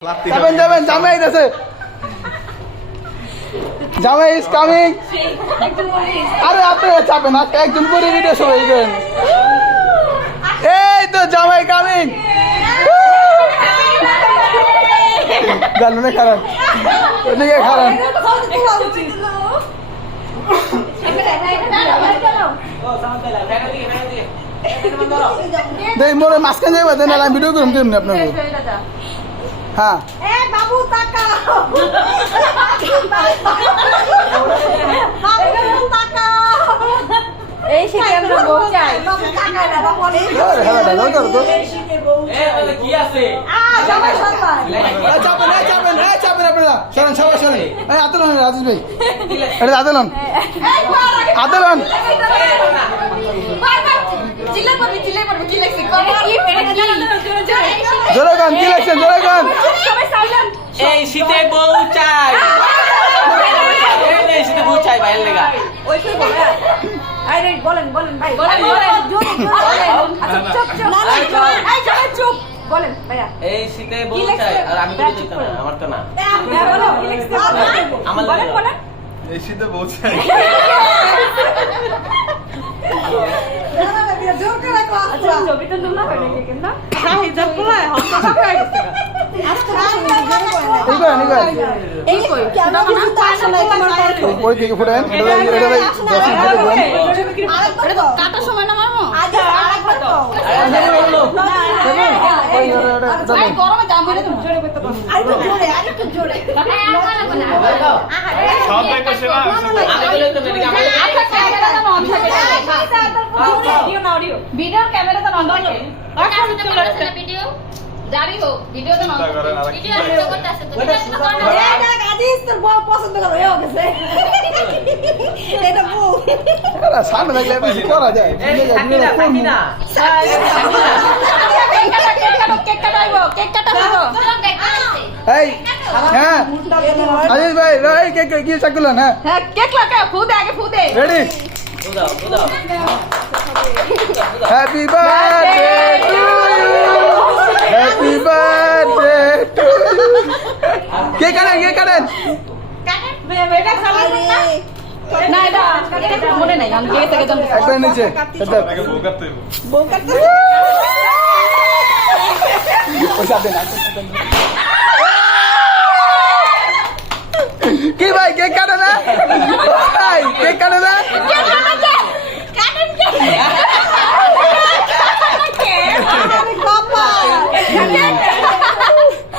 যাবেন জামাই আছে জামাই ইজ কামিং আরে আপনারা চাপেন না একজন করে ভিডিও সবাই করেন এই তো জামাই কামিং জানো না খারাপ ওদিকে খারাপ দেখ মোরে মাঝখানে যাবে দেন আমি ভিডিও করুন কেমনি আপনাকে হ্যাঁ বাবু টাকা এই শীতে আমরা বউ চাই বাবু টাকা না বাবু বলে আরে হ্যাঁ দাদা করো তো এই শীতে বউ বলে কি আছে জামাই সন্তান চাপেন আপনারা শোনেন সবাই শোনেন এই আতলন রাজেশ ভাই এটা আতলন এই পার আগে আতলন বারবার চিল্লা করবি কি লাগছে করে কি জোরে গান কি লাগছে জোরে গান সবাই সাইলেন এই শীতে বউ চাই এই শীতে বউ চাই বাইরে লেগা ওই কই বলে আরে বলেন ভাই বলেন জোরে আচ্ছা চুপ এই জামাই চুপ বলেন ভাইয়া এই শীতে বউ চাই আর আমি বলে দিতে না আমার তো না বলো কি লাগছে আমার বলেন এই শীতে বউ চাই জোর করে ক্লাস আচ্ছা ছবি তো তোমরা হয় নাকি কেন সাহি জব বলে হাসা খাই এই কই কেন কিছু তো আসে না তোমার ওই দিকে ফুটেন এটা কাটা সময় না মারমু আজ আরেকবার তো আরে গরমে জাম হইলে তুমি জোরে করতে পারো আরেকটু জোরে সব দেখো সেবা আমি বলে তো মেডিকেল আচ্ছা ক্যামেরা তো অন থাকে ভিডিও ক্যামেরা তো অন থাকে ভিডিও জারি হোক ভিডিও তো নন ভিডিও আপলোড করতে আছে তো দেখ আজিজ তোর বউ পছন্দ করে হয়ে গেছে এটা বউ সামনে থাকলে কিছু করা যায় থাকি না কেক কাটা হইবো এই হ্যাঁ আজিজ ভাই এই কে কি চাকুলেন হ্যাঁ হ্যাঁ কেক লাগা ফুদে আগে ফুদে রেডি দাও happy birthday to you happy birthday to কে কাটেন বেটা সালাম না এটা মনে নাই আমি কে থেকে জানতে একবার নিচে এটা আগে বউ কাটতে হইব বউ কাটতে ওই সাথে না কি ভাই কেক কাটে না ভাই কেক কাটে না আমি কপা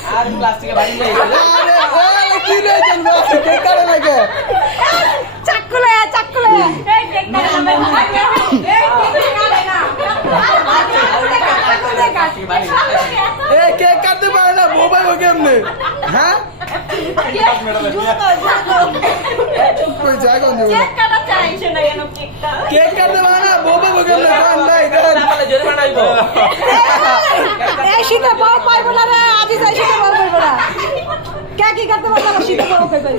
আর প্লাস্টিকে বাড়ি যাই আরে ওই কি রে জান কেক কাটে না কে চাকুলে এই কেক কাটে এই কেক কাটে না এই কেক কাটতে পারে না মোবাইল ও কেমনে হ্যাঁ কই জায়গা নেই কেক কাটা চাই শোনা কেন কেকটা কেক কাটতে পারে না মোবাইল ও কেমনে গান নাই গান তাহলে জোরে বানাইবো এই শীতে বউ পাইবো না রে আজি যাই শীতে বউ পাইবো না কে কি করতে পারলাম শীতে বউ পাইবো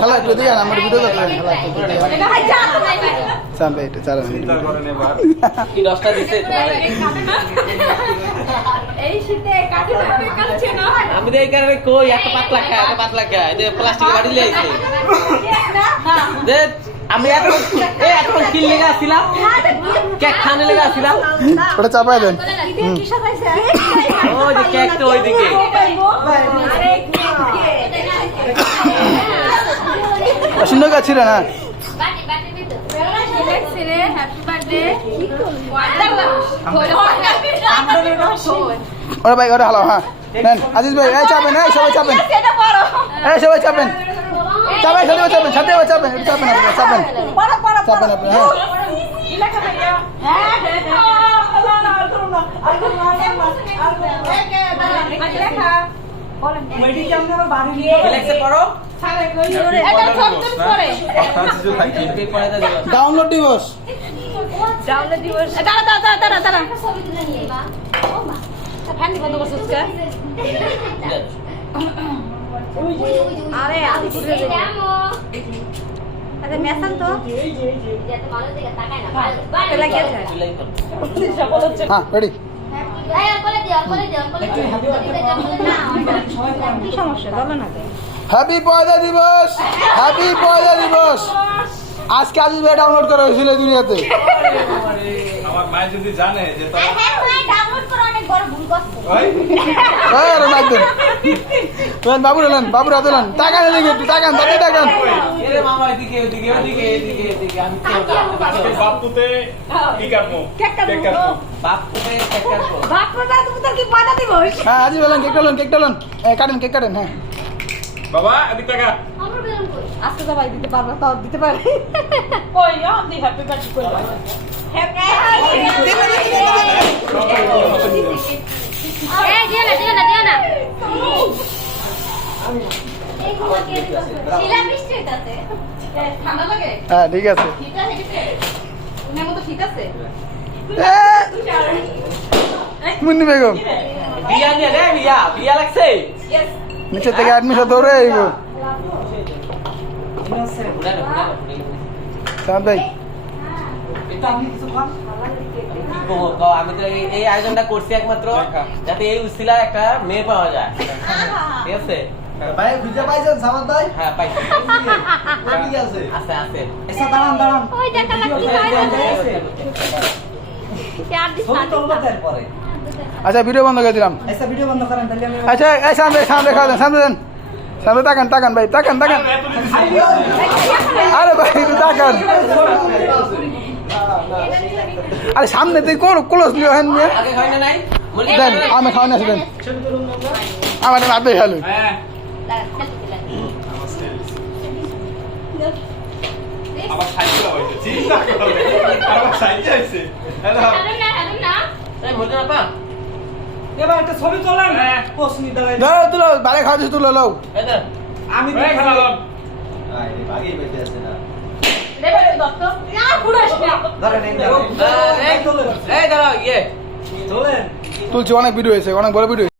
খালা একটু দিও না আমার ভিডিও করতে খালা এটা হাই যা চাল এটা চাল চিন্তা করেন এবার কি 10টা দিতে তোমারে এই শীতে কাটে কাটছে না আমি দেই কারণে কই এত পাতলা খায় এই যে প্লাস্টিকে বাড়ি লাইছে দে আমি এত কিল লেগে আসছিলাম কেক খানে লেগে আসছিলাম ওটা চাপায় দেন কি সাজাইছে ওই যে কেক তো ওইদিকে সুন্দর গাছ ছিল না বাটি বাটি দিতে হ্যাপি বার্থডে ওরা ভাই ওরা হালো হ্যাঁ নেন আজিজ ভাই এই চাপেন এই সবাই চাপেন এটা বড় এই সবাই চাপেন সাথে চাপেন আপনারা চাপেন বড় চাপেন আপনারা হ্যাঁ কি লেখা ভাইয়া লেখছে পড়ো ডাউনলোড দিবস দাঁড়া ছবি তুলে নিয়ে বা ও মা ফ্যান বন্ধ করছিস কে আরে আমি ঘুরে যাই আরে মেসান তো যেতে মানুষ দিকে তাকায় না পেলা গেছে হ্যাঁ রেডি হ্যাপি কি সমস্যা বলো না তো। হ্যাপি পয়লা দিবস, হ্যাপি পয়লা দিবস। আজকে আজিজ ভাই ডাউনলোড করা হয়েছিল এই দুনিয়াতে। আমার মায়ের যদি জানে যে তোরা ওই এই আরে লাগবেন। তুই বাবু এলেন, বাবু রাত এলেন। টাকা নেই একটু টাকান, তাতে টাকান। এরে মামা এদিকে এদিকে এদিকে এদিকে এদিকে আমি কেউ না আজকে বাপুতে কি কাটবো? কেক কাটবো। কেক কাটবো। বাপ কোথায় কেক কাটবো বাপ বাবা তুমি তো কি পয়লা দিবস? হ্যাঁ আজিজ ভাই কেক টালেন, কেক টালেন। কাটেন, কেক কাটেন। হ্যাঁ বাবা এদিক টাকা আজকে সবাই দিতে পারবে তো দিতে পারে। হ্যাঁ ঠিক আছে। মুন্নি বেগম বিয়া নিয়ে রে বিয়া বিয়া লাগছে নিচে থেকে অ্যাডমিশন দৌড়ে আইব। সামনে ভাই আমি তো এই আয়োজনটা করছি একমাত্র যাতে এই উসিলা একটা মেয়ে পাওয়া যায় ঠিক আছে ভাই খুঁজে পাইছেন সামাদ ভাই? হ্যাঁ পাইছি ঠিক আছে। আছে আছে এসা দাঁড়ান দাঁড়ান। ছবি তুলবো তারপরে। আচ্ছা ভিডিও বন্ধ করে দিলাম। এসা ভিডিও বন্ধ করেন তাহলে আমি আচ্ছা এই সামনে সামনে খাওয়া দেন, সামনে দেন, সামনে তাকান তাকান ভাই, তাকান তাকান। আরে ভাই একটু তাকান। আরে সামনে তুই কোন ক্লোজ লিও হ্যান নিয়ে আগে খাই না নাই বলি দেন, আমি খাওয়া নিয়ে আসবেন। আমার মাপে হ্যালো। হ্যাঁ আমার সাইকেল হইছে চিন্তা করে আমার সাইকেল হইছে হ্যালো এই মজা না পা এবার একটা ছবি তোলেন। হ্যাঁ। কোসনি দাঁড়াই। ধরো তুলো বাইরে খাওয়া দিচ্ছে তুলো লও। এই দে আমি এই খেলালাম আরে ভাগই বেঁচে আছে না। পুরো ধরেন এই এই দাঁড়াও ইয়ে তোলেন। তুলছি, অনেক ভিডিও হয়েছে, অনেক বড় ভিডিও।